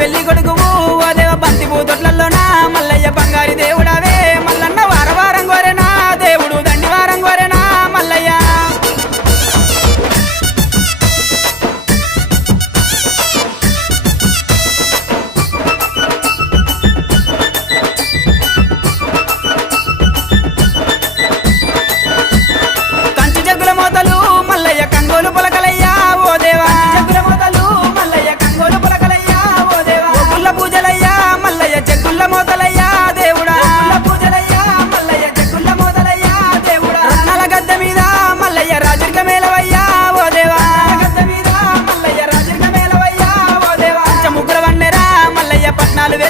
పెళ్ళి కొడుకు అదేవ బంతి పూతొట్లలో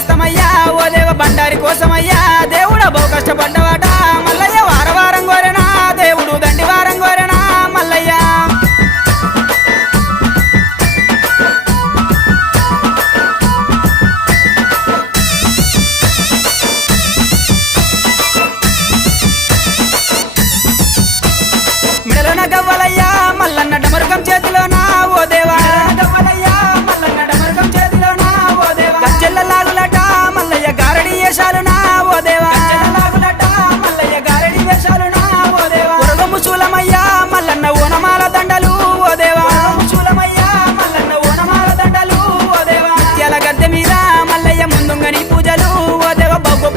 చేస్తామయ్యా ఓ దేవ బండారి కోసమయ్యా దేవుడా బహు కష్టపడ్డా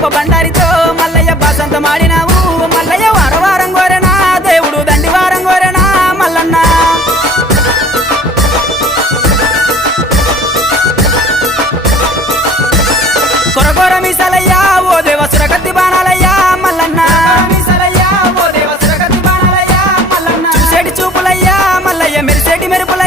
గొప్ప బండారితో మల్లయ్య బాసంత మాడినావు. మల్లయ్య వారవారం కోరేనా దేవుడు దండి వారం కోరేనా మల్లన్న. కొరగోర మీసాలయ్యా ఓ దేవ బాణాలయ్యా మల్లన్న. మీసాలయ్యా ఓ దేవ సురగత్తి బాణాలయ్యా మల్లన్న. చూసేటి చూపులయ్యా మల్లయ్య మెరిసేటి మెరుపుల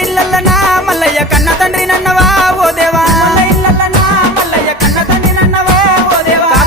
ఇల్లల్లనా మల్లయ్య కన్న తండ్రి నన్నవా? ఓ దేవా